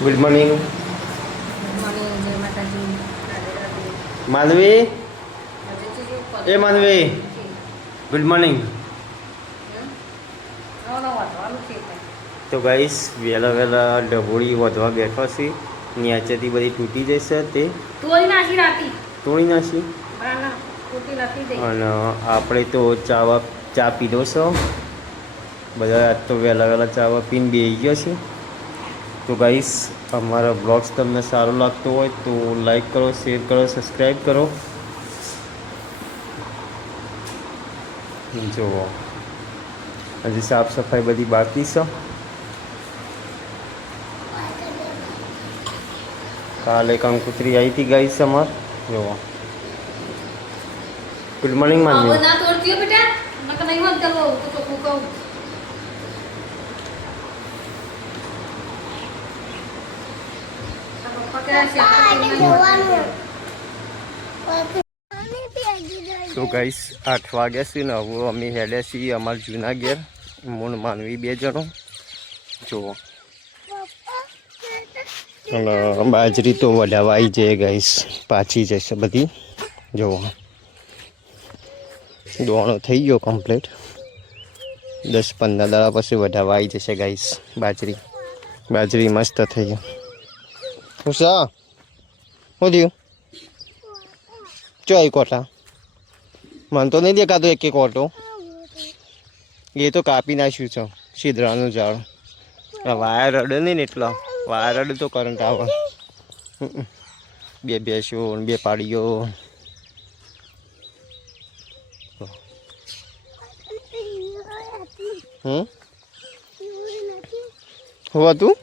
Good morning મને જય માતાજી રાધે રાધે માનવી. આજે તો જો એ માનવી, ગુડ મોર્નિંગ. નવો વાંચવાનું છે કંઈ તો ગાઈસ વહેલા વહેલા ડભોળી વધવા બેઠા છે. નીચેથી બધી તૂટી જશે તે તોડી નાખી રાતી તોડી નાખી. ના ના તૂટી નથી દઈ અને આપણે તો ચા પીધો છો બધા. આજ તો વહેલા વહેલા ચા પીને બેસી ગયો છે. તો ગાઈસ અમારા બ્લોગ્સ તમને સારો લાગતો હોય તો લાઈક કરો, શેર કરો, સબસ્ક્રાઈબ કરો. જુઓ હજી સાફ સફાઈ બધી બાકી છે. કાલે કંકુતરી આવી હતી ગાઈસ અમાર. જુઓ ગુડ મોર્નિંગ માનવી. ના તોડતી હો બેટા નકર નહીં હોત તો ચોખ્ખું કહું તો ગાઈસ 8 વાગ્યા છે ને હવે અમે હેડ્યા છીએ અમારા જૂના ઘેર. મૂળ માનવી 2 જણો. જુઓ અને બાજરી તો વઢાવાઈ જાય ગાઈસ, પાછી જશે બધી. જુઓ દોણો થઈ ગયો કમ્પ્લીટ. 10-15 દાડા પછી વઢાવાઈ જશે ગાઈસ બાજરી. બાજરી મસ્ત થઈ ગઈ. ઉષા શું થયું? ચો કોટા મને તો નહીં દેખાતો એક ઓટો. એ તો કાપી નાખ્યું છે શીદડાનું ઝાડ. વાયર અડે નહીં ને એટલો વાયર અડે તો કરંટ આવે. 2 ભેંસો 2 પાડીઓ. હું હતું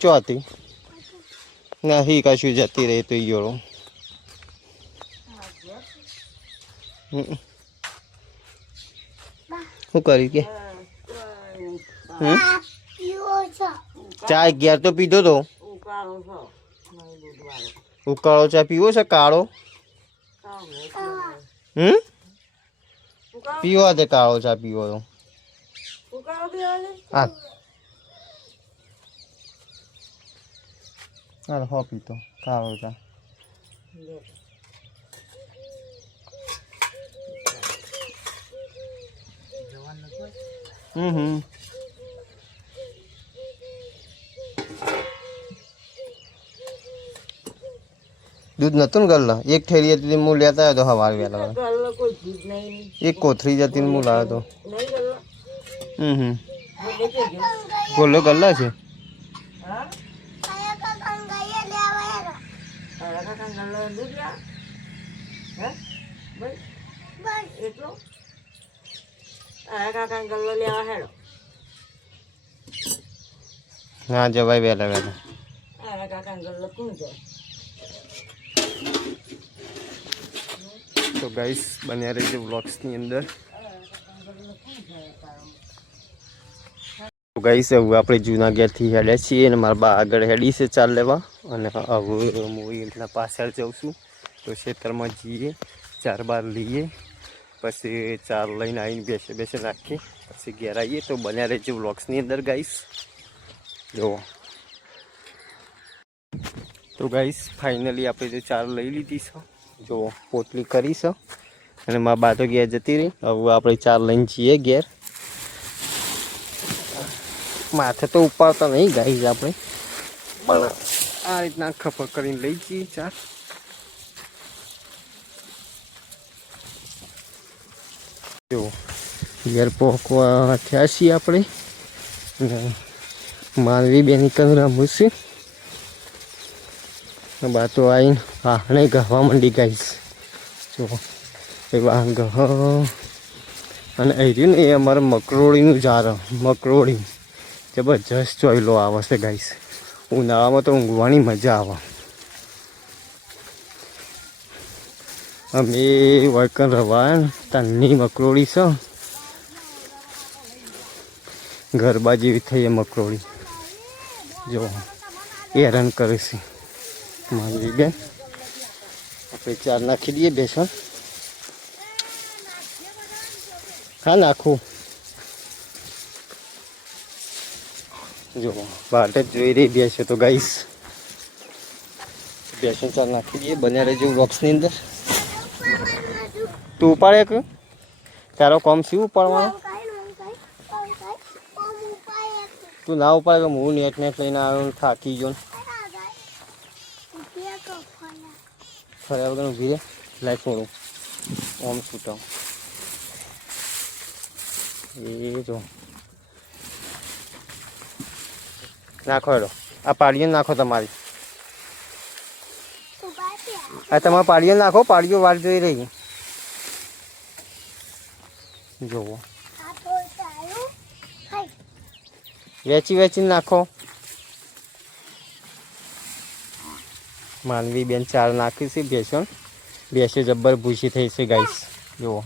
ચો હતી નહીં કશું જતી રહી તો ઈયોળો. શું કરી કે ચા 11 તો પીધો તો. ઉકાળો ચા પીવો છે કાળો? પીવા દે કાળો ચા પીવો તો. હા હાલ હો પીતો કાળો ચા. દૂધ નતું ને ગલ્લા એક થેલી હતી હું લેતા આવ્યો તો સવારે વહેલા. એક કોથરી જતી હું લાવ્યો તો. ગોલ્લો ગલ્લા છે. હા જવાય વહેલા વહેલા. તો ગાઈસ બન્યા રહેજો વ્લોગ્સની અંદર. તો ગાઈસ હવે આપણે જૂના ઘેરથી હેડ્યા છીએ અને મારા બા આગળ હેડી છે ચાલ લેવા. અને હવે હું એમના પાછળ જાઉં છું. તો ખેતરમાં જઈએ 4 બાર લઈએ પછી 4 લઈને આવીને બેસે નાખીએ પછી ઘેર આવીએ. તો બન્યા રહેજો વ્લોગ્સની અંદર ગાઈસ. જુઓ તો ગાઈસ ફાઇનલી આપણે તો 4 લઈ લીધી છે. જો પોટલી કરી છે અને મારા બા તો ઘેર જતી રહી. હવે આપણે 4 લઈને જઈએ ઘેર. માથે તો ઉપાડતા નહીં ગાઈસ આપણે, પણ આ રીતના ખફર કરીને લઈ જઈએ 4. જો ઘેર પહોંચવા થયા છીએ આપણે. માનવી બેની કંદરા મૂકશે. બા તો આવીને વાહણે ગહવા માંડી ગાઈશ. જો એ વાહન ગહ અને એ રહ્યું ને એ અમારે મકરોળીનું ઝાડ. મકરોળી જબરજસ્ત ચોયલો આવે છે ગાઈશ. ઉનાળામાં તો ઊંઘવાની મજા આવે. અમે વર્કર રવા તનની મકરોળી છે. ગરબા જેવી થઈ મકરોળી. જો હેરાન કરે છે માનવી બેન. આપણે 4 નાખી દઈએ બેસન. હા નાખું જો વાટ જ જોઈ રહી બેસો તો ગાઈસ બેસો ચાલ નાખી દઈએ બન્યા રહેજો બોક્સની અંદર તું ઉપાડે કે તારો કોમ શું ઉપાડવાનો તું ના ઉપાડે કે હું નેટ લઈને આવ્યો થાકી ગયો ફર્યા વગર ઊભી રે લાઈટ છોડું ઓમ છૂટાવ એ જો નાખો હેડો આ પાડીઓ નાખો તમારી આ તમારે પાડીઓ નાખો પાડીઓ વાર જોઈ રહી જોવો વેચી નાખો માનવી બેન 4 નાખી છે બેસો જબ્બર ભૂસી થઈ છે ગાઈસ જુઓ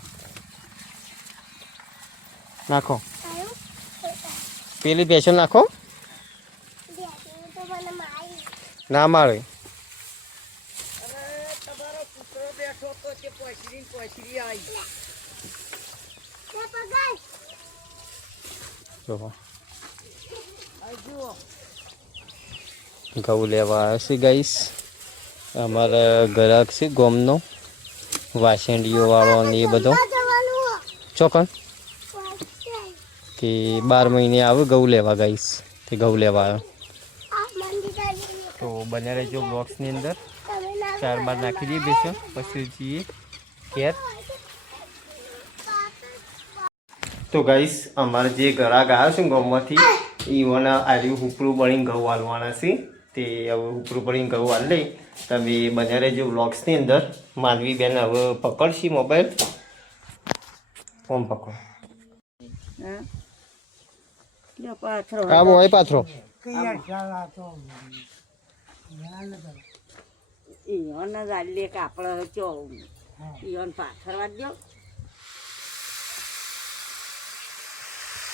નાખો પેલી બેસો નાખો ના મારે ઘઉં લેવા આવ્યો છે ગાઈસ અમારા ગ્રાહક છે ગોમનો વાસંડીઓ વાળો ને એ બધો ચોકન કે 12 મહિને આવે ઘઉં લેવા ગાઈસ તે ઘઉં લેવા આવ્યો તો બન્યા રહેજો બોક્સની અંદર 4 બાર નાખી દઈએ બેસો પછી જઈએ ઘેર તો ગાઈસ અમારે જે ગ્રાહક આવ્યો છે ગામમાંથી ઈવન આવ્યું ઉપરું બળીને ઘઉં વાળવાના છે તે હવે ઉપરું બળીને ઘઉં વાળ લઈ તમે બન્યા રહેજો વ્લોગ્સની અંદર માનવી બેન હવે પકડશી મોબાઈલ ફોન પકડો કામ હોય પાથરો ઈયોન ગાડી કાપડ ચો ઈયોન પાથરવા દો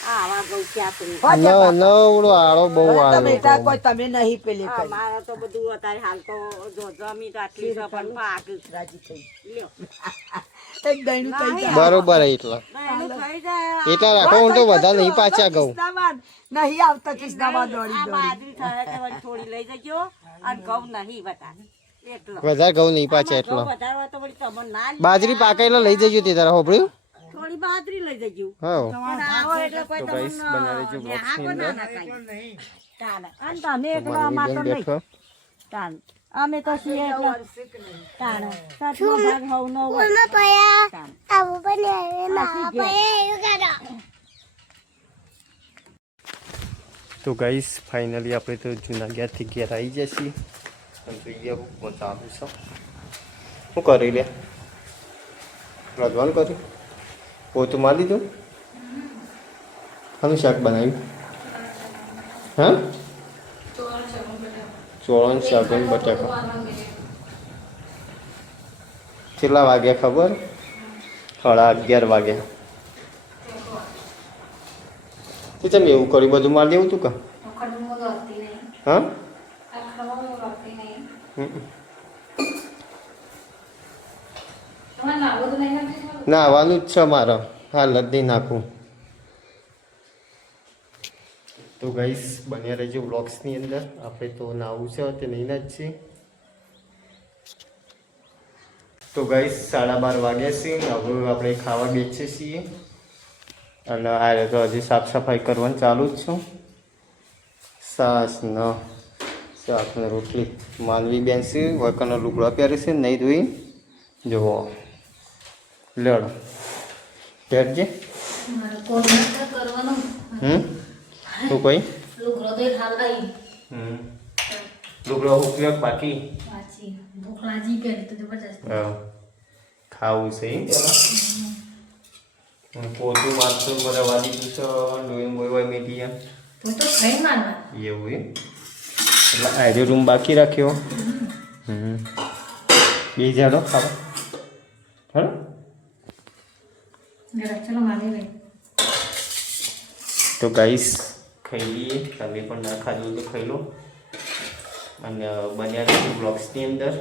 આવા ગૌ ક્યાં નવડો આળો બહુ બેટા કોઈ તમે નહીં પેલી મારે તો બધું અત્યારે હાલ તો જો જમી તો આટલી છે પણ પાક રાજી થઈ લ્યો એક દઈનું થઈ જાય બરોબર એટલા એટલા રાખો હું તો વધારે નહીં પાછા કહું નહીં આવતા કિસ્સામાં દોડી બાજરી થાય કે થોડી લઈ જજો અને ઘઉં નહીં બતા એટલો વધારે ઘઉં નહીં પાછા એટલો વધારવા તો વળી તમને ના બાજરી પાકેલા લઈ જજો તે તારા હોબળ્યું થોડી બાજરી લઈ જજો હા પણ આવો એટલે કોઈ તમને આકો ના નખાય તાન અને તમે એકલા અમાર તો નહીં તાન અમે તો છીએ એટલે તાન સાતમો ભાગ હવનો હોય પયા આવો બને ના પયા એવું કરો તો ગાઈસ ફાઇનલી આપણે તો જુનાગઢથી ઘેર આવી જશે અને જોઈએ હું ચાલુ છે શું કરી લે રજવાનું કર્યું પોતું મારી દીધું આનું શાક બનાવ્યું હા ચોળણ શાક અને બટાકા કેટલા વાગ્યા ખબર 11:30 વાગ્યા તે તમે એવું કર્યું બધું મારી લેવું તું કા હા નાવાનું જ છે મારે હાલ જ નહીં નાખું તો ગાઈસ બન્યા રહેજો વ્લોગ્સની અંદર આપણે તો નાવું છે તે નહીં જ છે તો ગાઈસ 12:30 વાગ્યા છે હવે આપણે ખાવા બેસીએ છીએ અને આ તો હજી સાફ સફાઈ કરવાનું ચાલુ જ છું સાસ ન શાક ને રોટલી માનવી બેન છે વકરનો લુગડા પહેરે છે નહીં ધોઈ જુઓ લડ પહેરજે તું કોઈ લુગડો ઉપયોગ બાકી ખાવું છે પોતું મારતું બધા વાદી દીધું લોહી મોય મીઠી એવું એમ એટલે આયરો રૂમ બાકી રાખ્યો બે જાડો ખાવા હા તો ગાઈસ ખાઈ લઈએ તમે પણ ના ખાધું તો ખાઈ લો અને બન્યા રહેજો બ્લોગ્સની અંદર